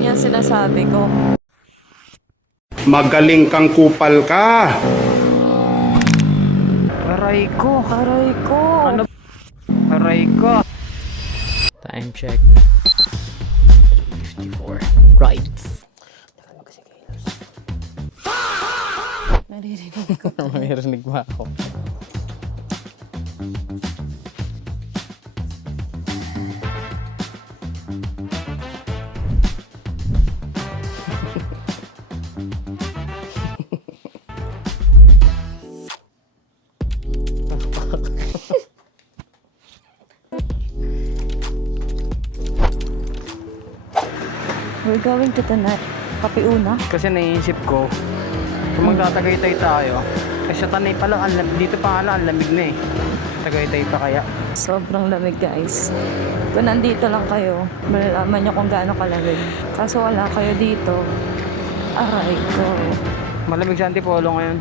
Ayun yung sinasabi ko. Magaling kang kupal ka. Aray ko. Aray ko. Ano? Aray ko. Time check. 54. Right. Naririnig ko. Mayroon ba ako? We're going to the Kapiuna. Kasi naiisip ko, kung magtatagaytay tayo, kasi sa Tanay pa lang, dito pa nga lang, ang lamig na eh. Tagaytay pa kaya. Sobrang lamig guys. Kung nandito lang kayo, malalaman nyo kung gaano kalamig. Kaso wala kayo dito. Aray ko. Malamig sa Antipolo ngayon.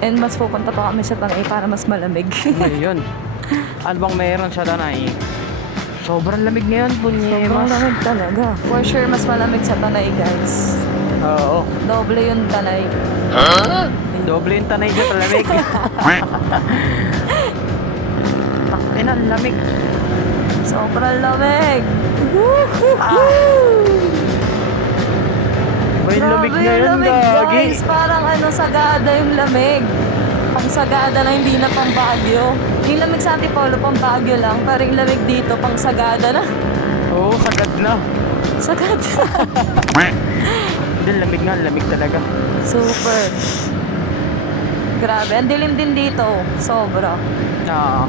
And mas pupunta pa kami sa Tanay para mas malamig. Ayun. Ano bang meron sa Tanay? Sobrang lamig ngayon, Sobrang punyemas. lamig talaga. For sure, mas malamig sa Tanay guys. Oo. Doble yung Tanay. Doble yung Tanay dyan, lamig. Takin ang lamig. Sobrang lamig. May lamig Grabe ngayon, yung lamig gagi. guys. Parang sagada yung lamig. Pang sagada na hindi na pang Baguio. Yung lamig sa Antipolo pang Baguio lang. Parang yung lamig dito pang sagada na. Oo, sagad na. Sagada. Din lamig nga, lamig talaga. Super. Grabe. Ang dilim din dito. Sobra. Oo.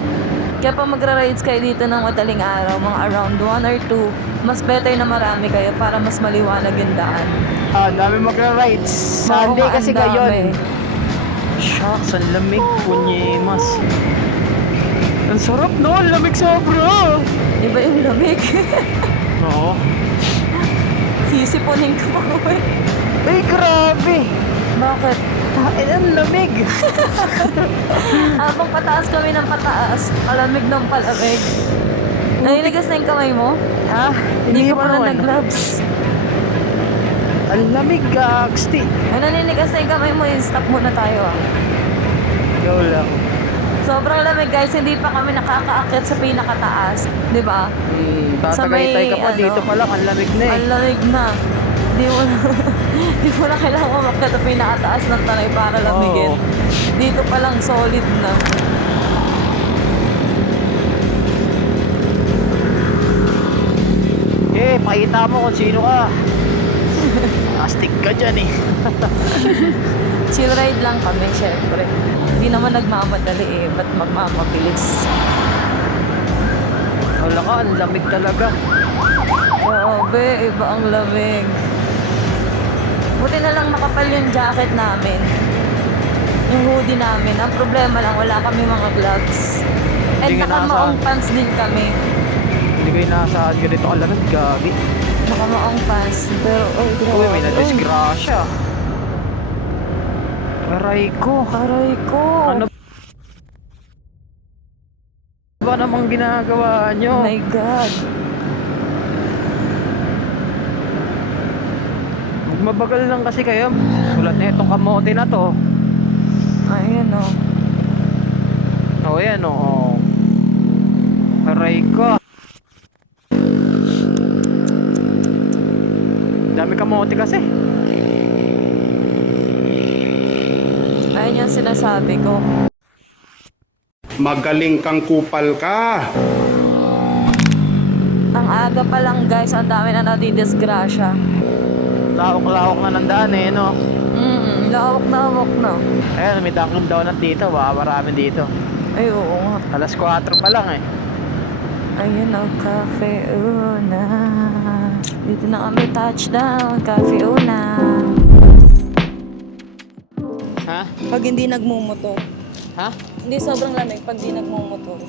Kaya pa magra-rides kayo dito ng madaling araw, mga around 1 or 2, mas better na marami kayo para mas maliwanag yung daan. Ang dami magra-rides. Sunday Oo, kasi ang dami. ngayon. Shucks, ang lamig, punyemas. Ang sarap no, ang lamig sobra. Iba yung lamig. Oo. Sisipunin ka pa ko eh. Ay, grabe. Bakit? Ay, ang lamig. Habang pataas kami ng pataas, palamig ng palamig. Naninigas na yung kamay mo? Ha? Hindi ka pa pala naman. nag-gloves. Ang lamig, gagsti. Ay, naninigas na yung kamay mo, stop muna tayo ah. Go lang. Sobrang lamig guys, hindi pa kami nakakaakyat sa pinakataas. Di ba? Sa may, Tatagaytay ka pa, dito pa lang, ang lamig na eh. Ang lamig na. Di mo na, di mo na kailangan umakyat sa pinakataas ng Tanay para lamigin. Oo. Dito pa lang solid na. Eh, pakita mo kung sino ka. Astig ka dyan eh. Chill ride lang kami, syempre. Hindi naman nagmamadali eh. Ba't magmamabilis? Wala ka, ang lamig talaga. Grabe, iba ang lamig. Buti na lang makapal yung jacket namin. Yung hoodie namin. Ang problema lang, wala kami mga gloves. And Hindi ka nakamaong nasa- pants din kami. Hindi kayo nasaan ganito ang lamig, gabi. Nakamaong pants. Pero, oh, grabe. Uy, may nadisgrasya. Aray ko. Aray ko. Ano ba namang ginagawa nyo? Oh my God. Mabagal lang kasi kayo. Tulad na itong kamote na to. Ayan o. O yan o. Aray ko. Dami kamote kasi. Ayun yung sinasabi ko. Magaling kang kupal ka. Ang aga pa lang guys, ang dami na nadidisgrasya. Lawak-lawak na ng daan eh, no? Lawak na. Ayan, may Dunkin Donut dito. Baka marami dito. Ay, oo nga. Alas 4 pa lang eh. Ayun o, Cafe Una. Dito na kami touchdown, Cafe Una. Ha? Pag hindi nagmumotor. Ha? Hindi sobrang lamig pag hindi nagmumotor.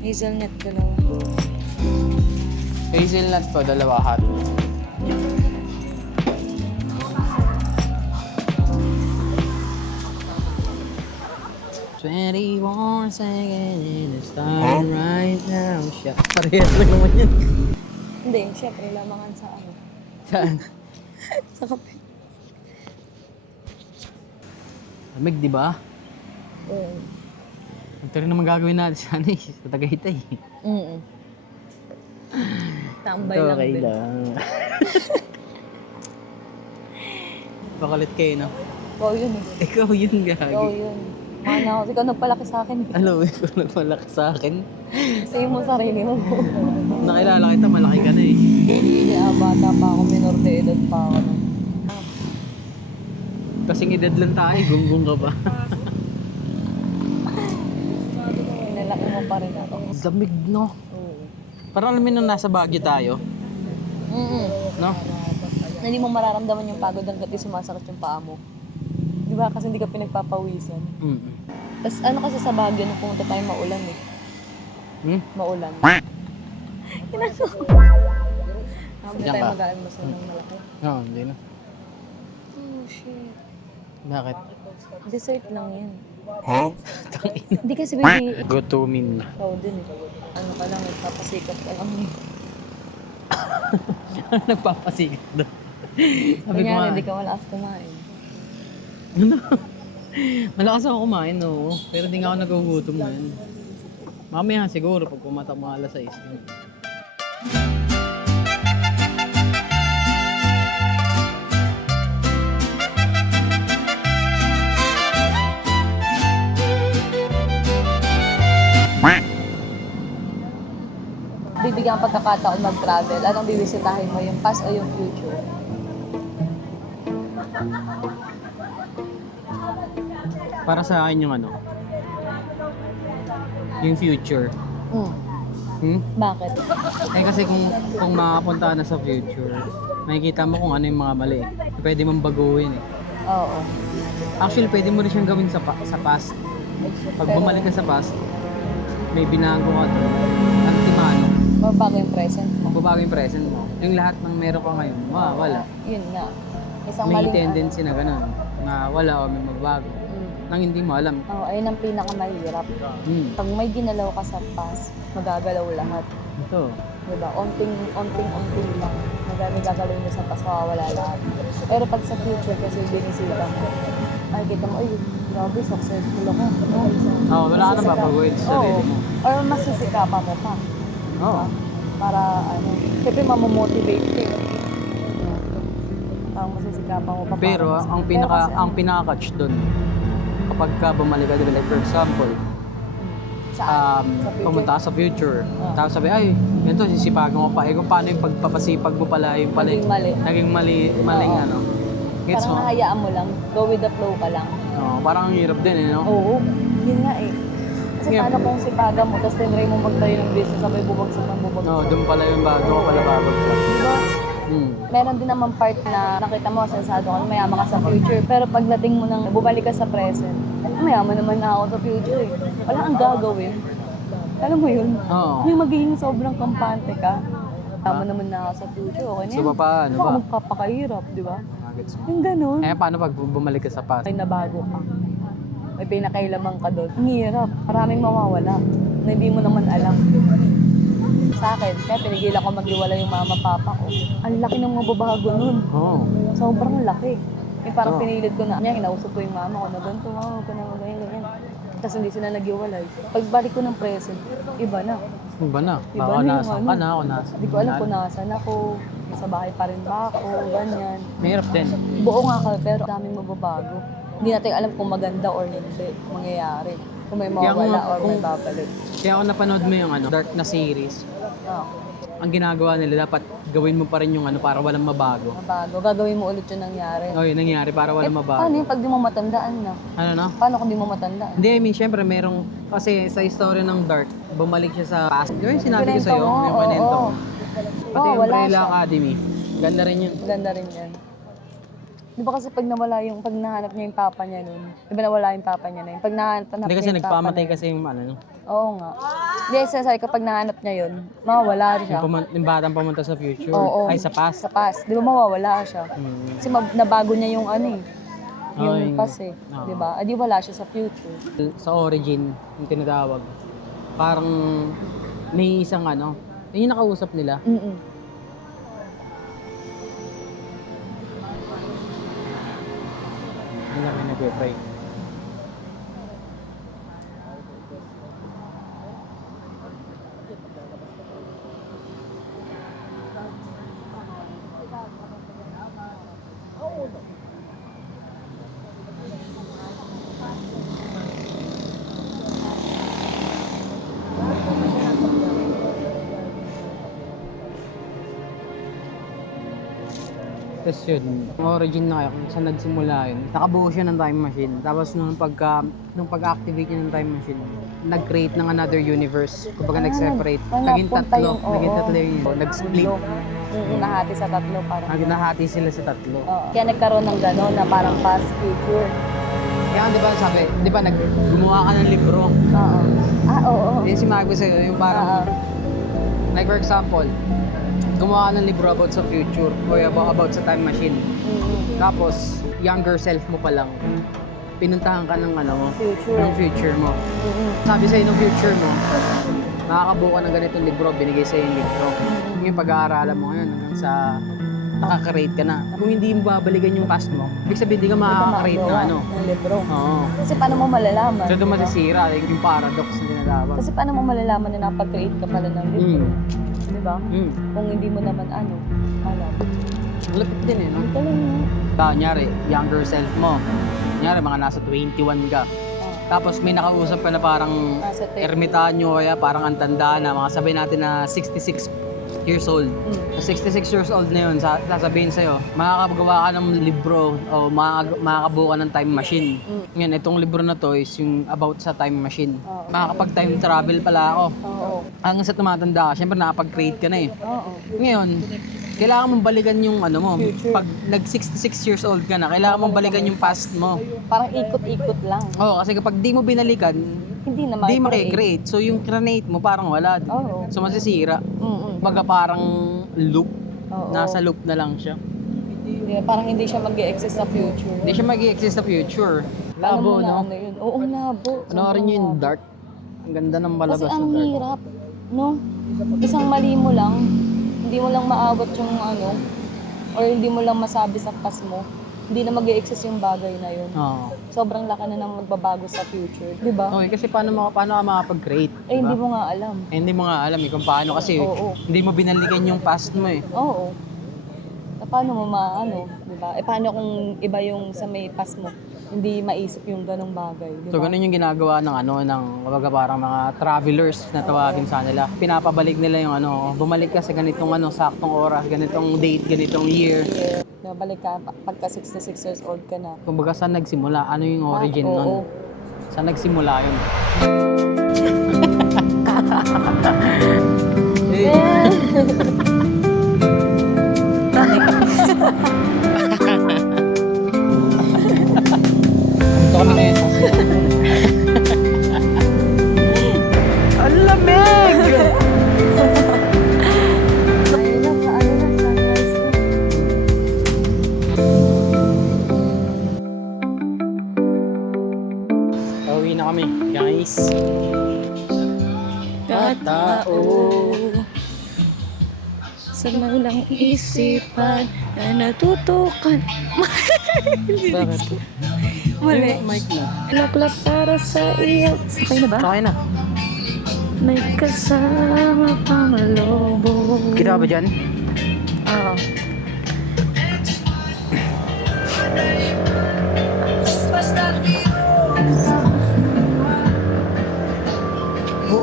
Hazelnut dalawa. Hazelnut po, dalawa hot. 21 seconds and it's time right now. Siya. Parehas lang naman yan. Hindi, syempre, lamangan sa ano. Saan? Sa kape. Lamig, di ba? Oo. Ito rin naman gagawin natin sa ano eh, sa Tagaytay. Tambay Ito lang okay din. lang. Bakalit kayo, no? Ikaw yun eh. Ikaw yun, Ikaw gagi. yun. Mana, ikaw nagpalaki sa akin eh. Alam mo, ikaw nagmalaki sa akin. Say mo sarili mo. Nakilala kita, malaki ka na eh. Hindi, bata pa ako, minor de edad pa ako. nun. Kasing edad lang tayo, gunggong ka ba? Inalaki mo pa rin ako. Lamig, no? Oo. Parang alam mo nung nasa Baguio tayo, no? Na hindi mo mararamdaman yung pagod hanggat di sumasakit yung paa mo. Di ba? Kasi hindi ka pinagpapawisan. Tapos ano kasi sa Baguio, nung pumunta tayo maulan eh. Maulan. Hindi Diyan tayo ka? mag-aalmusal ng malaki. Oo, hindi na. Oh shit. Bakit? Dessert lang yan. Hindi kasi baby, Gutumin. ikaw din eh. Ano ka lang, nagpapasikap ka lang eh. Nagpapasigat doon. Sabi ko Kanyari, nga, hindi ka malakas kumain. malakas ako kumain, oo. Pero di nga ako nagugutom ngayon. Mamaya siguro pag kumata mga alas 6. Bibigyan kang pagkakataon mag-travel. Anong bibisitahin mo, yung past o yung future? Para sa akin yung ano, yung future. Bakit? Eh kasi kung makapunta na sa future, makikita mo kung ano yung mga mali. Pwede mong baguhin eh. Oo. Actually, pwede mo rin siyang gawin sa past. Pag bumalik ka sa past, may binago ka doon. At timano, Mabago yung present mo. magbabago yung present mo. Yung lahat ng meron ka ngayon, wala. Yun nga. Isang May maling tendency na gano'n, na wala o may magbago. Nang hindi mo alam. Oo, ayun ang pinakamahirap. Pag may ginalaw ka sa past, magagalaw lahat. Ito. Diba? Onting lang. Magagalaw mo sa past, mawawala lahat. Pero pag sa future, kasi binisita mo, ay kita mo, ay, grabe, successful ako. No? Oo, wala ka na babaguhin sa sarili mo. Or masisikapan mo pa. Oo. Para ano, syempre mamomotivate ka. Parang masisikapan mo pa. Pero ang pinaka-catch doon, kapag ka bumalik ka, like for example, sa future. pumunta ka sa future, tapos sabi, ay, ganito, sisipagan mo pa. Eh, kung paano yung pagpapasipag mo pala, yung pala, Naging mali. maling Oo. ano. Gets Parang mo? nahayaan mo lang, go with the flow ka lang. Oo, parang ang hirap din eh, no? Oo, yun nga eh. Kasi Yeah. paano kung sipagan mo, tapos tinry mo magtayo ng business, sabay bubagsak ng bubagsak. No, doon pala yung doon pala babagsak. Diba? Meron din naman part na nakita mo, sensado ka, mayaman ka sa future. Pero pagdating mo nang bumalik ka sa present, mayaman naman na ako sa future eh. Wala kang gagawin. Alam mo yun? Oo. Yung magiging sobrang kampante ka. Tama naman na ako sa future, okay na So, yan. paano ba? Baka magpapakahirap, di ba? Gets mo? Yung ganun. Eh, paano pag bumalik ka sa past? Ay nabago ka. May pinakailamang ka doon. Ang hirap. Maraming mawawala na hindi mo naman alam. Sa akin, kaya pinigilan ko maghiwala yung mama papa ko. Ang laki ng mababago nun. Oo. Sobrang laki. Eh parang Oo. pinilit ko na, kinausap ko yung mama ko na ganito, huwag ka na ganyan. Tapos hindi sila naghiwalay. Pagbalik ko ng present, iba na. Iba na. Iba Baka na yung nasan ka na, ako nasa. Hindi ko alam kung nasan ako, sa bahay pa rin ba ako, ganyan. Mahirap din. Buo nga ka, pero daming mababago. Hindi natin alam kung maganda or hindi mangyayari. Kung may Kaya mawawala kung- or may kung- babalik. Kaya kung napanood mo yung Dark na series, Oh, ang ginagawa nila, dapat gawin mo pa rin yung para walang mabago. mabago. Gagawin mo ulit yung nangyari. O yun, nangyari para walang mabago. Paano yung pag di mo matandaan na? Ano no? Paano kung di mo matandaan? Hindi, I mean, syempre merong, kasi sa istorya ng Dark, bumalik siya sa past. Di ba yung sinabi ko Kwento sa'yo? mo, Yung kwento. oo. Pati Oo, yung wala Umbrella siya. Academy. Ganda rin yun. Ganda rin yan. Di ba kasi pag nawala yung, pag nahanap niya yung papa niya nun, di ba nawala yung papa niya na yun? Pag nahanap Hindi niya kasi yung papa nagpamatay na yun. kasi yung ano, no? Oo nga. Hindi, sinasabi ko pag nahanap niya yun, mawawala siya. Yung batang pumunta sa future. Oo. Ay, sa past. Sa past. Di ba mawawala siya? Hmm. Kasi nabago niya yung ano eh. yung Okay. past eh. Oo. Di ba? Adi wala siya sa future. Sa origin, yung tinatawag, parang may isang ano, yun yung nakausap nila. Mm-mm. Hindi namin nagpe-pray. Tapos yun, yung origin na kaya kung saan nagsimula yun. Nakabuo siya ng time machine. Tapos nung pag-activate niya ng time machine, nag-create ng another universe. Kumbaga nag-separate. Naging napunta tatlo. yung- oo. Naging tatlo yung nag-split. Nahati sa tatlo parang. Nahati sila sa tatlo. Oo. Kaya nagkaroon ng gano'n na parang past, future. Kaya di ba sabi, di ba gumawa ka ng libro. Oo. Oo. Yung sinabi ko sa'yo, yung parang, like for example, gumawa ka ng libro about sa future o about sa time machine. Tapos, younger self mo pa lang, pinuntahan ka ng ano mo, Future. ng future mo. Sabi sa'yo ng future mo, makakabuo ka ng ganitong libro, binigay sa'yo yung libro. Yung pag-aaralan mo ngayon hanggang sa nakaka-create ka na. Kung hindi mo babalikan yung past mo, ibig sabihin hindi ka makaka-create ng ano. Ng libro. Oo. Kasi paano mo malalaman? So doon masisira, yung paradox na tinatawag. Kasi paano mo malalaman na napag-create ka pala ng libro? Di ba? Kung hindi mo naman alam. Lapit din eh, no? Ito lang nga. Kunyari, younger self mo. Kunyari, mga nasa 21 ka. Tapos may nakausap ka na parang Nasa 30. ermitanyo kaya parang ang tanda na, mga sabihin natin na 66 years old. Sa 66 years old na yun, sasabihin sa'yo, makakagawa ka ng libro o makakabuo ka ng time machine. Ngayon, itong libro na to is yung about sa time machine. Makakapag-time travel pala ako. Oo. Hanggang sa tumatanda ka, syempre nakapag-create ka na eh. Oo. Ngayon, kailangan mong balikan yung ano mo. Future. Pag nag 66 years old ka na, kailangan mong balikan yung past mo. Parang ikot-ikot lang. Oo, kasi kapag di mo binalikan, Hindi na di ma-create. makikreate. So yung create mo parang wala. Oo. So masisira. Mm-mm. Baga parang loop. Oo. Nasa loop na lang siya. Yeah, parang hindi siya mag-exist sa future. Hindi siya mag-exist sa future. Paano mo Labo, na no? ano yun? Oo, labo. Panoorin nyo yung Sobrang Dark. Ang ganda ng labo. balabas Kasi ng ang Dark. hirap, no? Isang mali mo lang, hindi mo lang maabot yung ano, or hindi mo lang masabi sa past mo, hindi na mag-exist yung bagay na yun. Oo. Sobrang laki na ng magbabago sa future. Di ba? Okay, kasi paano ka makapag-create? Eh, hindi Diba? mo nga alam. Eh, hindi mo nga alam eh kung paano kasi Oo. hindi mo binalikan yung past mo eh. Oo. Paano mo maano, di ba? Eh, paano kung iba yung sa may past mo, hindi maisip yung ganong bagay, di ba? So ganun yung ginagawa ng kumbaga parang mga travelers na tawagin sa nila. Pinapabalik nila yung bumalik ka sa ganitong saktong oras, ganitong date, ganitong year. Nabalik ka, pagka 66 years old ka na. Kumbaga saan nagsimula? Ano yung origin oo. nun? Saan nagsimula yun? Ito kami na yun. Ang lamig! Ayun na, sunrise na. Pauwi na kami, guys. Katao sa malang isipan na natutukan. Bakit? Mali. Mic na. Laklak para sa iyo. Okay na ba? Okay na. May kasama pang lobo. Kita ka ba dyan? Oo.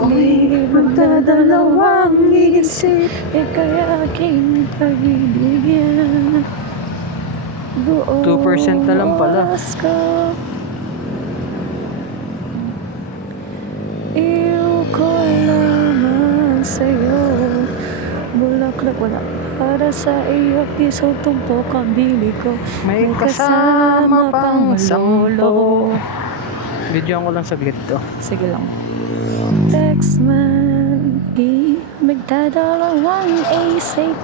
May magdadalawang isip, kaya aking pag-ibigyan. 2% na lang pala. Buong ko, iyo ko lamang sa'yo. Bulaklak wala para sa iyo, piso tumpok ang bili ko. May kasama pang lolo. Video ko lang saglit to. Sige lang. Text man, magdadalawang isip.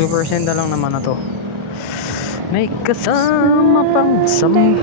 2% na lang naman na to. May kasama pang 10.